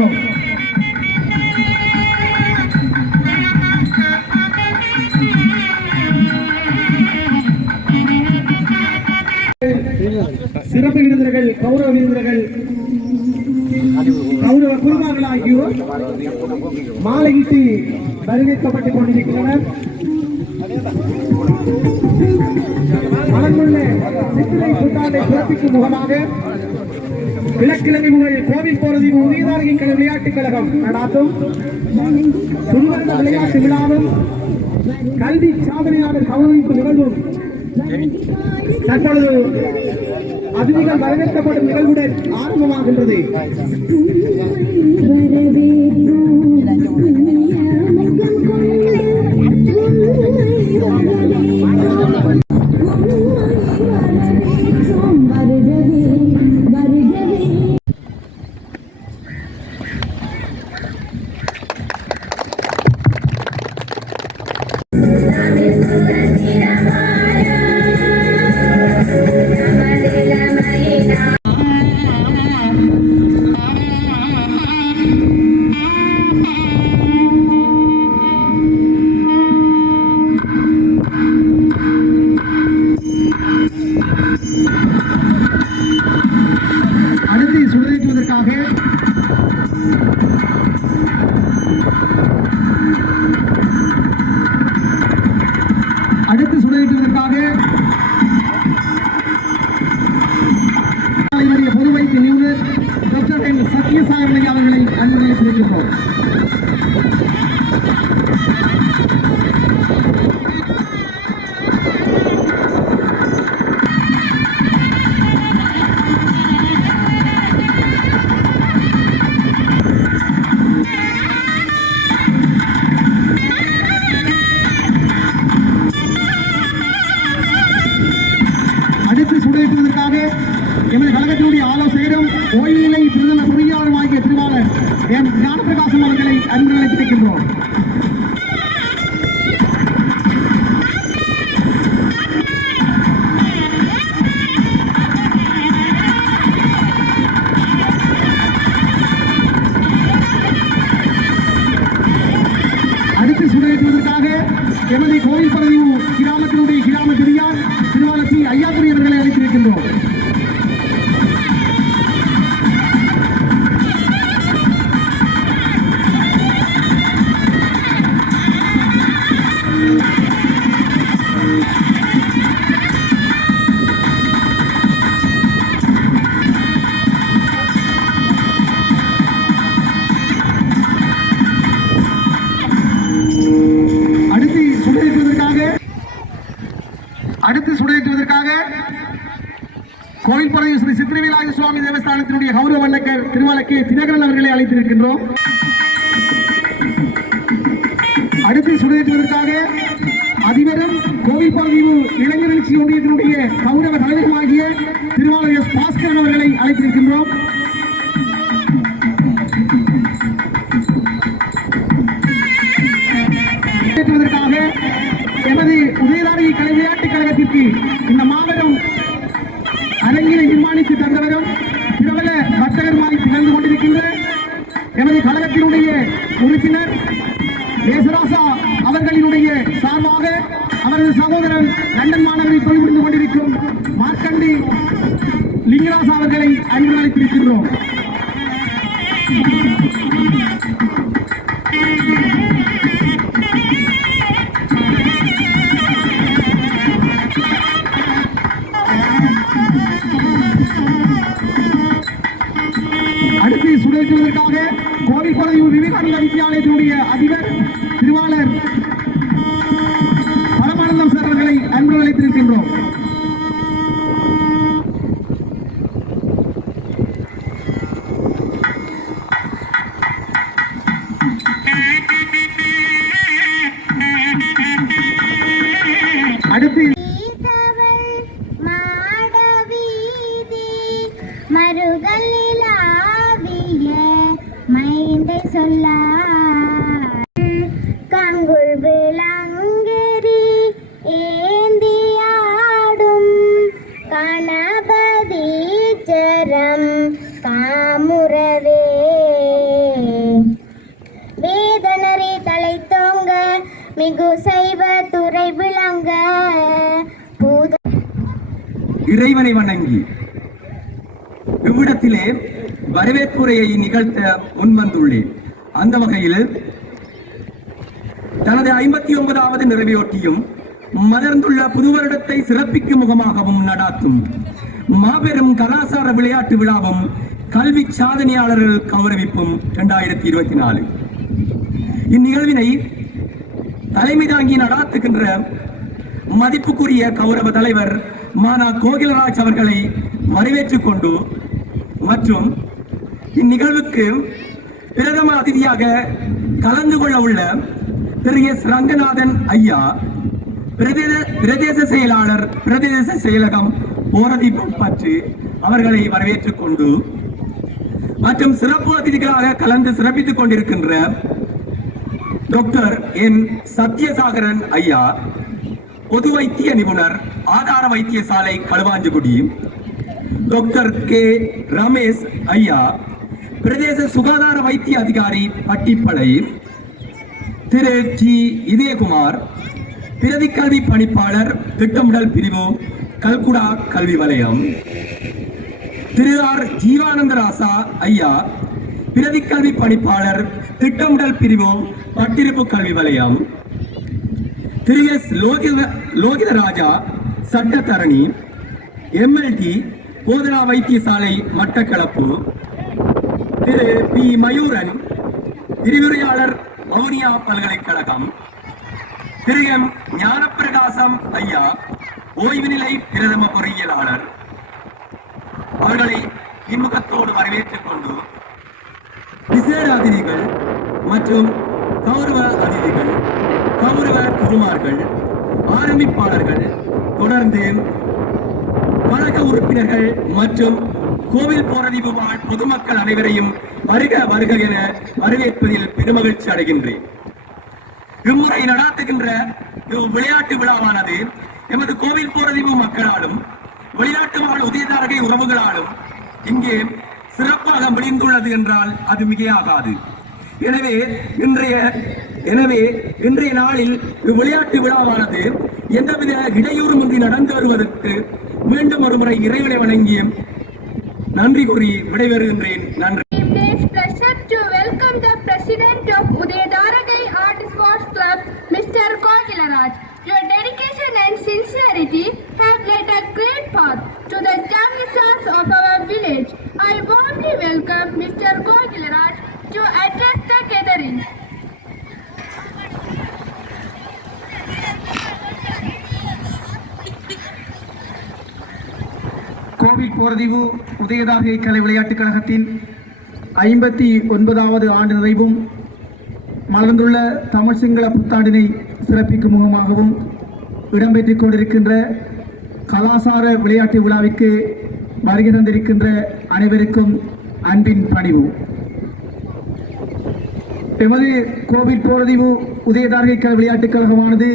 அழைத்திருக்கின்றோம் சிறப்பு விருந்தினர்கள் கௌரவ விருந்தினர்கள் கௌரவ குருமார்கள் ஆகியோர் மாலையிட்டு வரவேற்கப்பட்டுக் கொண்டிருக்கின்றனர். மலர்முள்ள சித்திரை புத்தாண்டை சிறப்பிக்கும் முகமாக விளையாட்டுக் கழகம் நடாத்தும். திருவண்ண விளையாட்டு விழாவும் கல்வி சாதனையாளர் கௌரவிப்பு நிகழ்வும் தற்பொழுது அதிதிகள் வரவேற்கப்படும் நிகழ்வுடன் ஆரம்பமாகின்றது. எமது கோயில் பகுதி கிராமத்தினுடைய கிராம பெரியார் திருவாளர் ஐயாத்துறை அவர்களை அழைத்திருக்கின்றோம். அடுத்து சுடேற்றுவதற்காக கோவில் ஸ்ரீ சித்திரவிலாய சுவாமி தேவஸ்தானத்தினுடைய கௌரவ வல்லக்கர் திருமலக்கு தினகரன் அவர்களை அழைத்திருக்கின்றோம். அடுத்து சுடேற்றுவதற்காக அதிபரும் கோவில் பகுதிவு இளைஞர் எழுச்சி ஒன்றியத்தினுடைய கௌரவ தலைவருமாகிய திருவாளர் எஸ் பாஸ்கரன் அவர்களை அழைத்திருக்கின்றோம். உறுப்பினர் தேசராசா அவர்களினுடைய சார்பாக அவரது சகோதரன் லண்டன் மாநகரில் தொழில் ஒழுங்கு துறை விளங்க. இறைவனை வணங்கி இவ்விடத்திலே வரவேற்புரையை நிகழ்த்த முன்வந்துள்ளேன். அந்த வகையில் தனது ஐம்பத்தி ஒன்பதாவது நிறைவையொட்டியும் மலர்ந்துள்ள புது வருடத்தை சிறப்பிக்கும் முகமாகவும் நடாத்தும் மாபெரும் கலாசார விளையாட்டு விழாவும் கல்வி சாதனையாளர்கள் கௌரவிப்பும் இரண்டாயிரத்தி இருபத்தி நாலு. இந்நிகழ்வினை தலைமை தாங்கி நடாத்துகின்ற மதிப்புக்குரிய கௌரவ தலைவர் மானா கோகிலராஜ் அவர்களை வரவேற்றுக் கொண்டு மற்றும் இந்நிகழ்வுக்கு பிரதம அதிதியாக கலந்து கொள்ள உள்ள திரு எஸ் ரங்கநாதன் ஐயா பிரதேச பிரதேச செயலாளர் பிரதேச செயலகம் போரதி பற்றி அவர்களை வரவேற்றுக் கொண்டு மற்றும் சிறப்பு அதிதிகளாக கலந்து சிறப்பித்துக் கொண்டிருக்கின்ற டாக்டர் என் சத்யசாகரன் ஐயா பொது வைத்திய நிபுணர் ஆதார வைத்தியசாலை களுவாஞ்சிக்குடி டாக்டர் கே. ரமேஷ் ஐயா பிரதேச சுகாதார வைத்திய அதிகாரி பட்டிப்பளை. திரு. டி. இதயகுமார் பிரதி கல்வி பணிப்பாளர் திட்டமிடல் பிரிவு கல்குடா கல்வி வலயம். திரு. ஆர். ஜீவானந்த ராசா ஐயா பிரதி கல்வி பணிப்பாளர் திட்டமிடல் பிரிவு பட்டிருப்பு கல்வி வலயம். திரு எஸ் லோகித லோகிதராஜா சட்டத்தரணி எம்எல்டி போதனா வைத்தியசாலை மட்டக்களப்பு. திரு பி. மயூரன் விரிவுரையாளர் வவுனியா பல்கலைக்கழகம். திரு எம். ஞானப்பிரகாசம் ஐயா ஓய்வு நிலை பிரதம பொறியியலாளர். அவர்களை இம்முகத்தோடு வரவேற்றுக் கொண்டு விசேட அதிதிகள் மற்றும் கௌரவ அதிதிகள் கௌரவ குருமார்கள் ஆரம்பிப்பாளர்கள் தொடர்ந்து கழக உறுப்பினர்கள் மற்றும் கோவில் போரதிவு வாழ் பொதுமக்கள் அனைவரையும் வருக வருக என வரவேற்பதில் பெருமகிழ்ச்சி அடைகின்றேன். இம்முறை நடாத்துகின்ற விளையாட்டு விழாவானது எமது கோவில் போரதிவு மக்களாலும் வெளிநாட்டு வாழ் உதயதாரகை உறவுகளாலும் இங்கே சிறப்பாக முடிந்துள்ளது என்றால் அது மிகையாகாது. எனவே இன்றைய எனவே இன்றைய நாளில் இவ்விளையாட்டு விழாவானது எந்தவித இடையூறும் இன்றி நடந்து வருவதற்கு மீண்டும் ஒருமுறை இறைவனை வணங்கி நன்றி கூறி விடைபெறுகின்றேன் நன்றி Your dedication and sincerity have led a great path to the youngsters of our village. I warmly welcome Mr. Gogilaraj to address the gathering. கோவில் போரதிவு உதயதாகை கலை விளையாட்டுக் கழகத்தின் ஐம்பத்தி ஒன்பதாவது ஆண்டு நிறைவும் மலர்ந்துள்ள தமிழ் சிங்கள புத்தாண்டினை சிறப்பிக்கும் முகமாகவும் இடம்பெற்றுக் கொண்டிருக்கின்ற கலாசார விளையாட்டு விழாவிற்கு வருகை தந்திருக்கின்ற அனைவருக்கும் அன்பின் பணிவு. எமது கோவில் போரதிவு உதயதார்கை கலை விளையாட்டுக் கழகமானது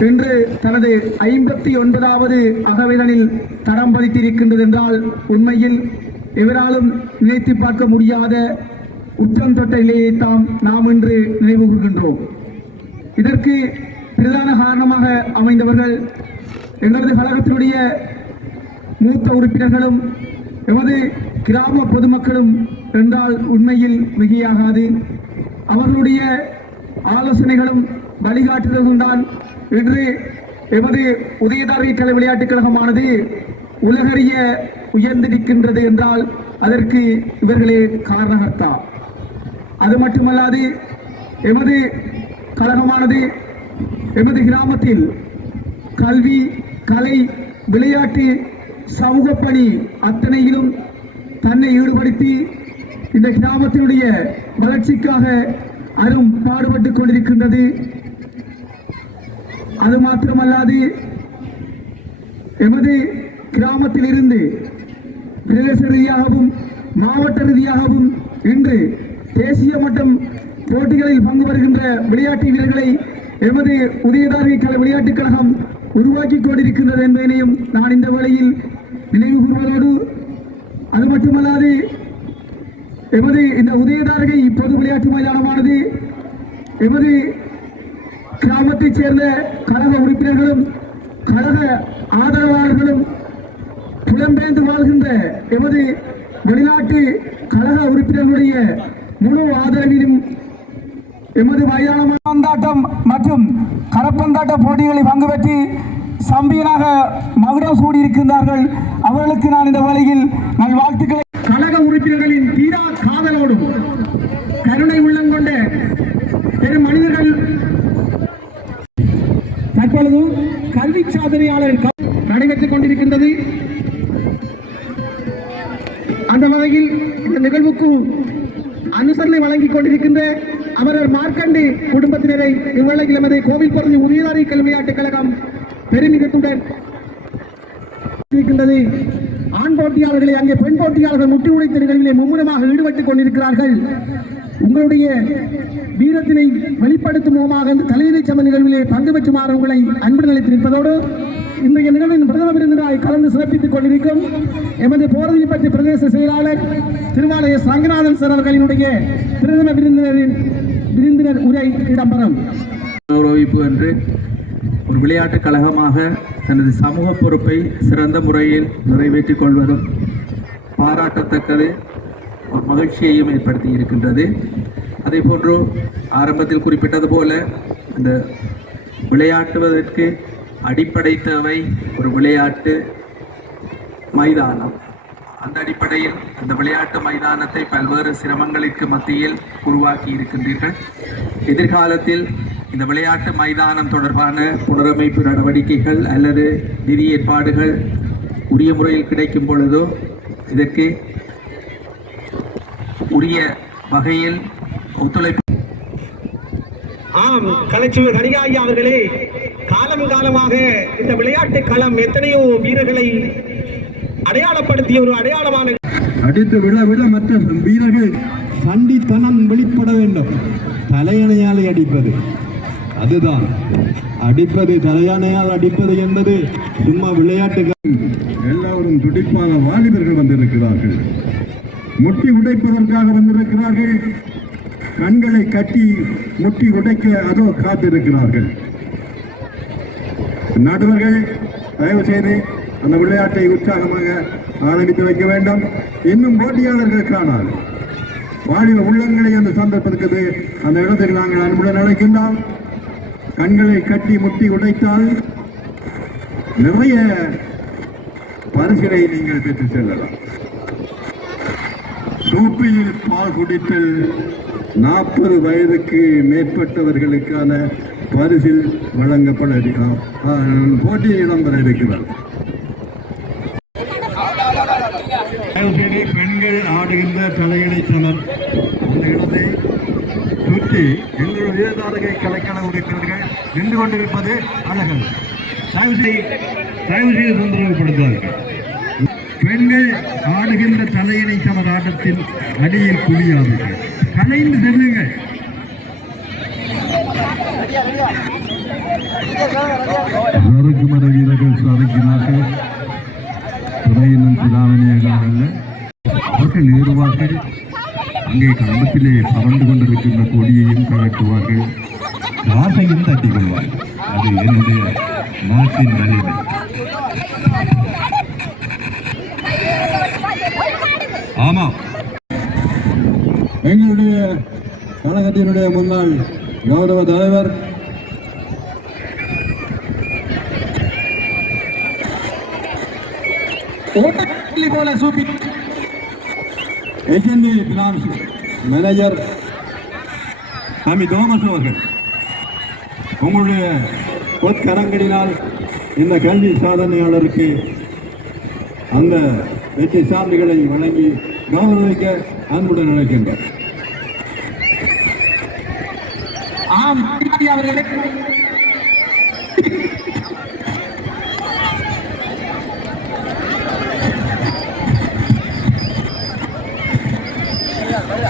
இன்று தனது ஐம்பத்தி ஒன்பதாவது அகவிதனில் தடம் பதித்திருக்கின்றது என்றால் உண்மையில் எவராலும் நினைத்து பார்க்க முடியாத உச்சம் தொட்ட நிலையை தாம் நாம் இன்று நினைவு கூறுகின்றோம் இதற்கு பிரதான காரணமாக அமைந்தவர்கள் எங்களது கழகத்தினுடைய மூத்த உறுப்பினர்களும் எமது கிராம பொதுமக்களும் என்றால் உண்மையில் மிகையாகாது. அவர்களுடைய ஆலோசனைகளும் வழிகாட்டுதல்கள் தான் இன்று எமது உதயதாரி கலை விளையாட்டுக் கழகமானது உலகறிய உயர்ந்திருக்கின்றது என்றால் அதற்கு இவர்களே காரணகர்த்தா. அது மட்டுமல்லாது எமது கழகமானது எமது கிராமத்தில் கல்வி கலை விளையாட்டு சமூக பணி அத்தனையிலும் தன்னை ஈடுபடுத்தி இந்த கிராமத்தினுடைய வளர்ச்சிக்காக அரும் பாடுபட்டு கொண்டிருக்கின்றது. அது மாத்திரமல்லாது எமது கிராமத்தில் இருந்து பிரதேச ரீதியாகவும் மாவட்ட ரீதியாகவும் இன்று தேசிய மட்டம் போட்டிகளில் பங்கு வருகின்ற விளையாட்டு வீரர்களை எமது உதயதாரி கலை விளையாட்டுக் கழகம் உருவாக்கி கொண்டிருக்கின்றது என்பதனையும் நான் இந்த வேளையில் நினைவு கூறுவதோடு அது மட்டுமல்லாது எமது இந்த உதயதாரகை பொது விளையாட்டு மைதானமானது எமது கிராமத்தைச் சேர்ந்த கழக உறுப்பினர்களும் கழக ஆதரவாளர்களும் புலம்பெயர்ந்து வாழ்கின்ற எமது வெளிநாட்டு கழக உறுப்பினர்களுடைய முழு ஆதரவிலும் எமது வயதானம் மற்றும் கரப்பந்தாட்ட போட்டிகளில் பங்கு பெற்று சம்பியனாக மகுடம் சூடியிருக்கின்றார்கள். அவர்களுக்கு நான் இந்த வழியில் நல் வாழ்த்துக்களை கழக உறுப்பினர்கள் நிகழ்வுக்கும் அனுசரணை வழங்கிக் கொண்டிருக்கின்ற அமரர் மார்க்கண்டி குடும்பத்தினரை இவ்வேளையில் எமது கோவில் பகுதி உரியதாரி கல்வி விளையாட்டுக் கழகம் பெருமிதத்துடன் இருக்கின்றது. ஆண் போட்டியாளர்களை அங்கே பெண் போட்டியாளர்கள் முட்டி உடைத்த நிகழ்விலே மும்முரமாக ஈடுபட்டுக் கொண்டிருக்கிறார்கள். உங்களுடைய வீரத்தினை வெளிப்படுத்தும் முகமாக இந்த தலையிலை சம நிகழ்விலே பங்கு பெற்றுமாறு உங்களை அன்பு நிலைத்திருப்பதோடு இன்றைய நிகழ்வின் பிரதம விருந்தினராய் கலந்து சிறப்பித்துக் கொண்டிருக்கும் எமது போரதி பற்றி பிரதேச செயலாளர் திருவாலய சங்கநாதன் சார் அவர்களினுடைய பிரதம விருந்தினரின் விருந்தினர் உரை இடம்பெறும். கௌரவிப்பு என்று ஒரு விளையாட்டுக் கழகமாக தனது சமூக பொறுப்பை சிறந்த முறையில் நிறைவேற்றிக் கொள்வதும் பாராட்டத்தக்கது ஒரு மகிழ்ச்சியையும் ஏற்படுத்தி இருக்கின்றது. அதே போன்று ஆரம்பத்தில் குறிப்பிட்டது போல இந்த விளையாட்டுவதற்கு அடிப்படை தேவை ஒரு விளையாட்டு மைதானம். அந்த அடிப்படையில் அந்த விளையாட்டு மைதானத்தை பல்வேறு சிரமங்களுக்கு மத்தியில் உருவாக்கி இருக்கின்றீர்கள். எதிர்காலத்தில் இந்த விளையாட்டு மைதானம் தொடர்பான புனரமைப்பு நடவடிக்கைகள் அல்லது நிதி ஏற்பாடுகள் உரிய முறையில் கிடைக்கும் பொழுதோ இதற்கு உரிய வகையில் ஒத்துழைப்பு ஆம் கலைச்சுவர் கரிகாயா அவர்களே காலம் காலமாக இந்த விளையாட்டு களம் எத்தனையோ வீரர்களை அடையாளப்படுத்திய ஒரு அடையாளமான அடித்து விழ விழ மற்ற வீரர்கள் சண்டித்தனம் வெளிப்பட வேண்டும். தலையணையால் அடிப்பது. அதுதான். அடிப்பது தலையணையால் அடிப்பது என்பது சும்மா விளையாட்டுகள். எல்லோரும் துடிப்பான வாலிபர்கள் வந்திருக்கிறார்கள். முட்டி உடைப்பதற்காக வந்திருக்கிறார்கள். கண்களை கட்டி முட்டி உடைக்க அதோ காத்திருக்கிறார்கள். நடுவர்கள் தயவு செய்து அந்த விளையாட்டை உற்சாகமாக ஆரம்பித்து வைக்க வேண்டும். இன்னும் போட்டியாளர்கள் காணால் வாலிப உள்ளங்களை அந்த சந்தர்ப்பத்துக்கு அந்த இடத்துக்கு நாங்கள் அன்புடன் அழைக்கின்றோம். கண்களை கட்டி முட்டி உடைத்தால் நிறைய பரிசிலை நீங்கள் பெற்று செல்லலாம். சூப்பியில் பால் குடித்தல் நாற்பது வயதுக்கு மேற்பட்டவர்களுக்கான பரிசில் வழங்கப்பட இருக்கிறார் போட்டி இடம்பெற இருக்கிறார் பெண்கள் ஆடுகின்ற தலையணை சமர் அந்த இடத்தை சுற்றி எங்களுடைய வீரதாரகை கலைக்கண உறுப்பினர்கள் நின்று கொண்டிருப்பது அழகல். தயவுசெய்து தயவுசெய்து தொந்தரவுப்படுத்தார்கள் பெண்கள் ஆடுகின்ற தலையணை சமர் ஆட்டத்தில் அடியில் குழியாதீர்கள் கலைந்து செல்லுங்கள். சறுக்கு மர வீரர்கள் சறுக்கினார்கள் துறையினும் சிலாவணியகாரல்ல அவர்கள் ஏறுவார்கள். அங்கே கம்பத்திலே பறந்து கொண்டிருக்கின்ற கொடியையும் கழட்டுவார்கள் காசையும் தட்டிக் கொள்வார்கள் அது என்னுடைய நாட்டின் வலிமை ஆமாம். எங்களுடைய கழகத்தினுடைய முன்னாள் கௌரவ தலைவர். ஓட்டப்பள்ளி போல சூப்பி. ஏஜென்டி பினான்ஸ் மேனேஜர் சாமி தோமஸ் அவர்கள். உங்களுடைய பொற்கரங்களினால் இந்த கல்வி சாதனையாளருக்கு அந்த வெற்றி சான்றுகளை வழங்கி கௌரவிக்க அன்புடன் அழைக்கின்றோம். ஆம் கரிகாயா அவர்களே.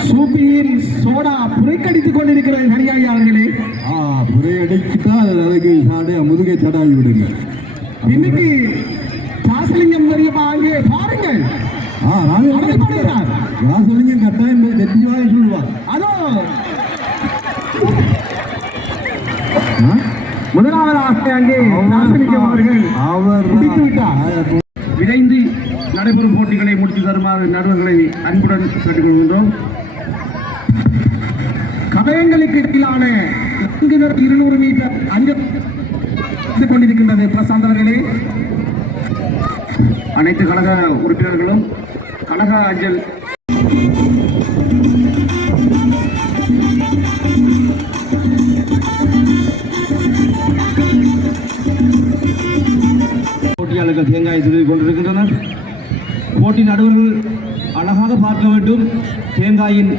சூப்பியில் சோடா புரைக்கடித்துக் கொண்டிருக்கிறது ஹரியாயா அவர்களே. ஆ புரையடித்தால் அதுக்கு சாடை முதுகை தடாவி விடுங்க. இன்னைக்கு பாசலிங்கம் தெரியுமா அங்கே பாருங்கள். ராசலிங்கம் கட்டாயம் வெற்றி வாங்கி சொல்லுவார் அதோ முதலாவதாக அங்கே அவர் விரைந்து நடைபெறும் போட்டிகளை முடித்து தருமாறு நடுவர்களை அன்புடன் கேட்டுக்கொள்கின்றோம். கதயங்களுக்கு இடையிலான இருநூறு மீட்டர் நடந்து கொண்டிருக்கின்றது பிரசாந்த் அவர்களே. அனைத்து கழக உறுப்பினர்களும் கழக அஞ்சல் தேங்காய் துருவி கொண்டிருக்கின்றனர் போட்டி நடுவர்கள் அழகாக பார்க்க வேண்டும். தேங்காயின்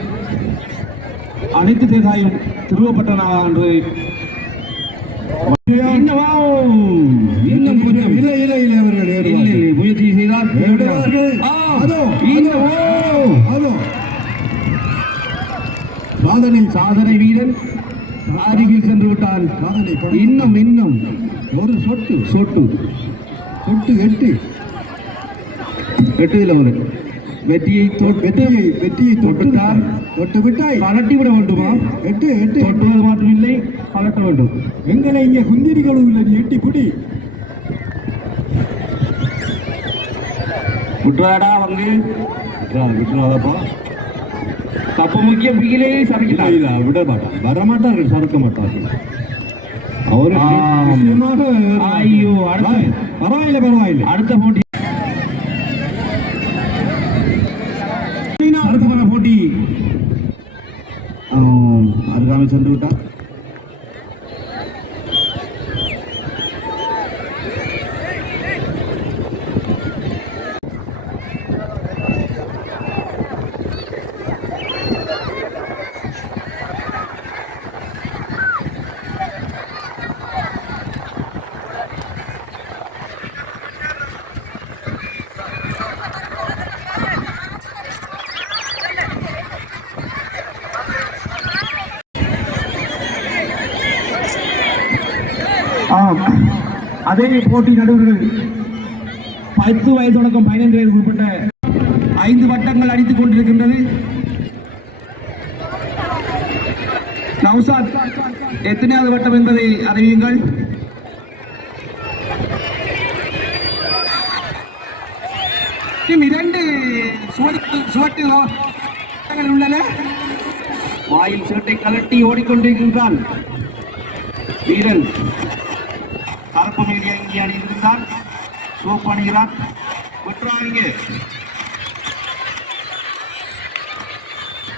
அனைத்து தேங்காயும் துருவப்பட்டனா என்று? இன்னும் கொஞ்சம். இல்லை இல்லை இல்லை அவர்கள் இல்லை, ஏறுவார்கள். இல்லை, முயற்சி செய்தால். சாதனை சாதனை வீரன். அருகில் சென்று விட்டான். இன்னும் இன்னும். ஒரு சொட்டு. சொட்டு. சொட்டு எட்டு எட்டுல ஒரு வெற்றியை வெற்றியை வெற்றியை தொட்டுட்டார். தொட்டு விட்டாய். கலட்டி விட வேண்டுமா? எட்டு எட்டு தொட்டுவது மட்டுமில்லை கலட்ட வேண்டும். எங்களை இங்கே குந்திரிகளும் இல்லை நீ எட்டி பிடி. விட்டுறாடா வந்து விட்டுறாதப்பா கப்பு முக்கிய பிகிலே சமைக்கிறார் இல்ல விட மாட்டான் வர மாட்டார்கள் சறுக்க மாட்டார்கள். நிச்சயமாக ஐயோ. பரவாயில்லை பரவாயில்லை. அடுத்த போட்டி. அடுத்த போட்டி. அருகாமல் சென்று விட்டார். ஆம். அதே போட்டி நடுவர்கள் பத்து வயது தொடக்கம் பதினைந்து வயது உட்பட்ட ஐந்து வட்டங்கள் அடித்துக் கொண்டிருக்கின்றது. நௌசாத் எத்தனையாவது வட்டம் என்பதை அறிவியுங்கள் இரண்டு சுவட்டு உள்ளன. வாயில் சீட்டை கலட்டி ஓடிக்கொண்டிருக்கின்றான் வீரன். கருப்பு மீடியா அணி அணிந்திருந்தால் சோப்பு அணிகிறார் விட்டுறாங்க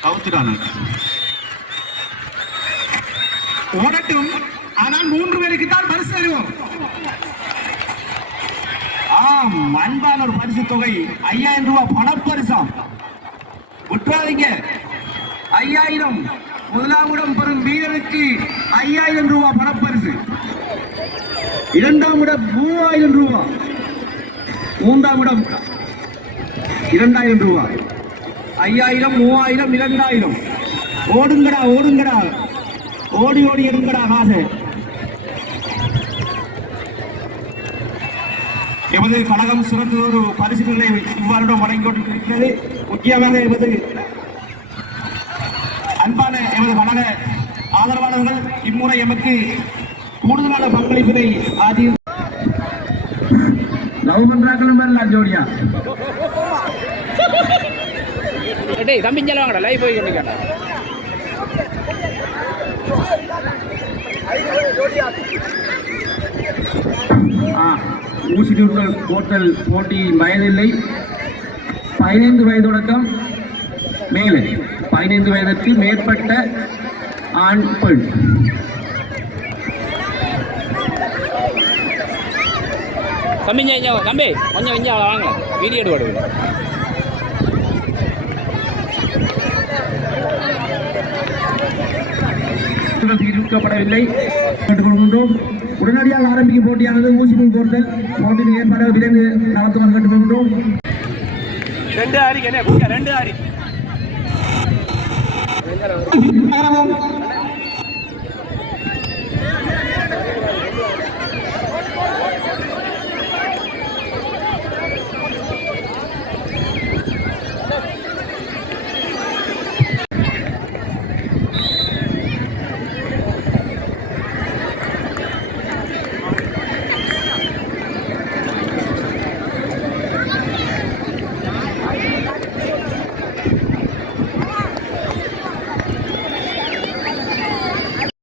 கவுத்துட்டான். ஓடட்டும். ஆனால் மூன்று பேருக்கு தான் பரிசு தருவோம். ஆம் அன்பான ஒரு பரிசு தொகை. ஐயாயிரம் ரூபாய் பணப்பரிசாம். விட்டுறாதீங்க ஐயாயிரம். முதலாம் இடம் பெறும் வீரருக்கு ஐயாயிரம் ரூபாய் பணப்பரிசு. இரண்டாம் இடம் மூவாயிரம் ரூபாய் மூன்றாம் இடம் இரண்டாயிரம் ரூபாய் ஐயாயிரம் மூவாயிரம் இரண்டாயிரம். ஓடுங்கடா ஓடுங்கடா. ஓடி ஓடி எடுங்கடா காசு. எமது கழகம் சிறந்த ஒரு பரிசுகளை இவ்வாறு வழங்கிக் கொண்டிருக்கிறது முக்கியமாக எமது அன்பான எமது கழக இம்முறை எமக்கு கூடுதலான பங்களிப்பினை ஆதி லவ் பண்றாங்களும் வரல ஜோடியா டேய் தம்பி இங்கே வாங்கடா லைவ் போய் கொண்டு ஆ ஊசி நூற்றல் போட்டல் போட்டியின் வயதில்லை. பதினைந்து வயது தொடக்கம். மேலே பதினைந்து வயதுக்கு மேற்பட்ட ஆண் பெண். தம்பி இங்கே தம்பி கொஞ்சம் கொஞ்சம் வாங்க வீடியோ எடுக்க தீர்க்கப்படவில்லை கேட்டுக்கொள்கின்றோம் உடனடியாக ஆரம்பிக்கும் போட்டியானது ஊசி நூல் கோர்த்தல் போட்டியின் ஏற்பாடு விரைந்து நடத்துமாறு கேட்டுக்கொள்கின்றோம் ரெண்டு ஆரி என்ன ரெண்டு ஆரி